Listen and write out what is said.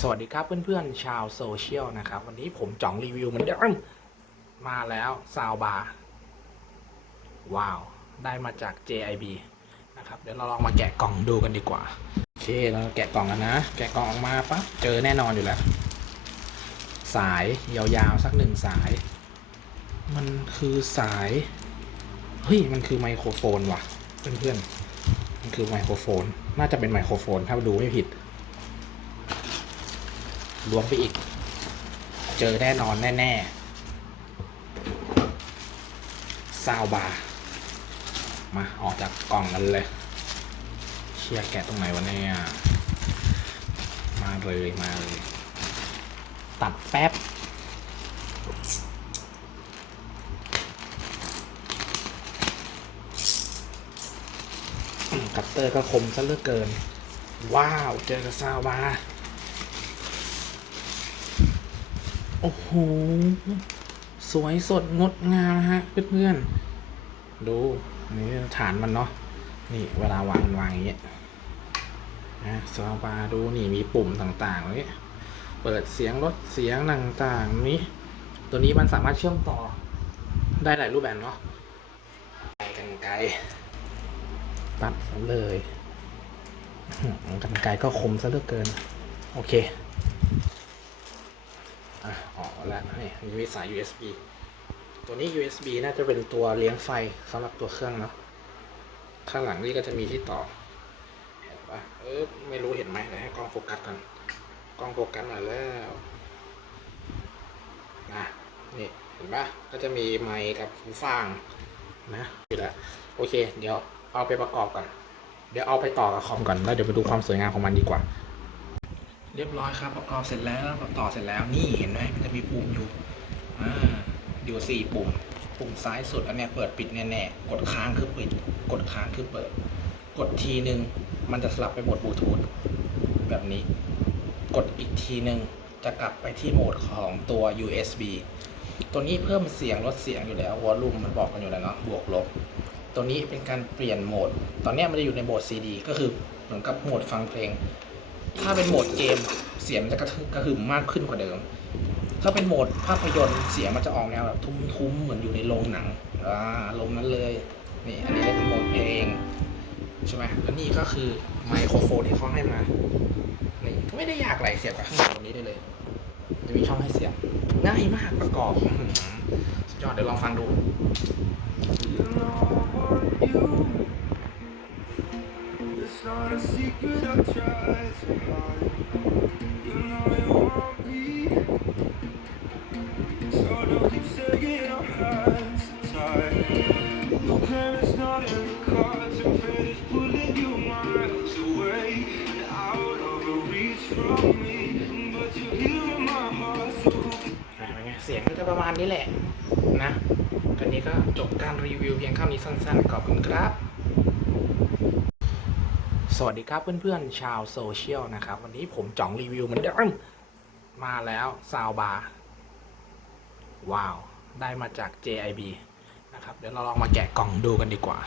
สวัสดีครับเพื่อนๆชาวโซเชียลนะครับ วันนี้ผมจ่องรีวิวเหมือนเดิมมาแล้วซาวบาร์ว้าว ได้มาจาก JIB นะครับ เดี๋ยวเราลองมาแกะกล่องดูกันดีกว่า โอเคเราแกะกล่องกันนะ แกะกล่องออกมาปั๊บเจอแน่นอนอยู่แล้ว สายยาวๆ สักหนึ่งสาย มันคือสาย เฮ้ย มันคือไมโครโฟนว่ะ เพื่อนๆ มันคือไมโครโฟน น่าจะเป็นไมโครโฟน ถ้าดูไม่ผิด ล้วงไปอีก เจอแน่นอนแน่ๆซาวบาร์มาออกจากกล่องกันเลย เชียร์แกะตรงไหนวะเนี่ย มาเลยมาเลย ตัดแป๊บอืมคัตเตอร์ก็คมซะเหลือเกิน ว้าว เจอกับซาวบาร์ โอ้โห สวยสดงดงามฮะเพื่อนๆ ดูนี่ฐานมันเนาะ นี่เวลาวางวางอย่างเงี้ยนะซาวบาร์ดูนี่มีปุ่มต่างๆเลยเปิดเสียงลดเสียงต่างๆนี้ ตัวนี้มันสามารถเชื่อมต่อ ได้หลายรูปแบบเนาะไกลกันไกลตัดเลยกันไกลก็คมซะเหลือเกิน โอเค แล้วนี่มีสาย USB ตัวนี้ USB น่าจะเป็นตัวเลี้ยงไฟสำหรับตัวเครื่องเนาะข้างหลังนี่ก็จะมีที่ต่อเห็นปะเออไม่รู้เห็นไหมเดี๋ยวให้กล้องโฟกัสกันกล้องโฟกัสหน่อยแล้วนะนี่เห็นปะก็จะมีไมค์กับหูฟังนะอยู่แล้วโอเค เดี๋ยวเอาไปประกอบก่อนเดี๋ยวเอาไปต่อกับคอมก่อนแล้วเดี๋ยวไปดูความสวยงามของมันดีกว่า เรียบร้อยครับประกอบเสร็จแล้วประกอบต่อเสร็จแล้วนี่เห็นไหมมันจะมีปุ่มอยู่อ่าอยู่สี่ปุ่ม ปุ่มซ้ายสุดอันเนี้ยเปิดปิดแน่ๆกดค้างคือปิด กดค้างคือเปิด กดทีหนึ่งมันจะสลับไปโหมดบลูทูธแบบนี้ กดอีกทีหนึ่งจะกลับไปที่โหมดของตัว USB ตัวนี้เพิ่มเสียงลดเสียงอยู่แล้ววอลลุ่มมันบอกกันอยู่แล้วเนาะบวกลบ ตัวนี้เป็นการเปลี่ยนโหมด ตอนนี้มันจะอยู่ในโหมด CD ก็คือเหมือนกับโหมดฟังเพลง ถ้าเป็นโหมดเกมเสียงมันจะกระทึกกระหึ่มมากขึ้นกว่าเดิม ถ้าเป็นโหมดภาพยนตร์เสียงมันจะออกแนวแบบทุ้มๆเหมือนอยู่ในโรงหนังอ่าลมณ์นั้นเลยนี่อันนี้เป็นโหมดเพลงใช่ไหมแล้วนี่ก็คือไมโครโฟนที่เขาให้มานี่ก็ไม่ได้ยากอะไรเสียบกับข้างหลังตรงนี้ได้เลย จะมีช่องให้เสียบง่ายมากประกอบอื้อหือสุดยอดเดี๋ยวลองฟังดู เสียงก็จะประมาณนี้แหละนะกันนี้ก็จบการรีวิวเพียงเท่านี้สั้นๆขอบคุณครับ สวัสดีครับเพื่อนๆชาวโซเชียลนะครับ วันนี้ผมจ่องรีวิวเหมือนเดิมมาแล้วซาวบาร์ว้าว ได้มาจาก JIB นะครับ เดี๋ยวเราลองมาแกะกล่องดูกันดีกว่า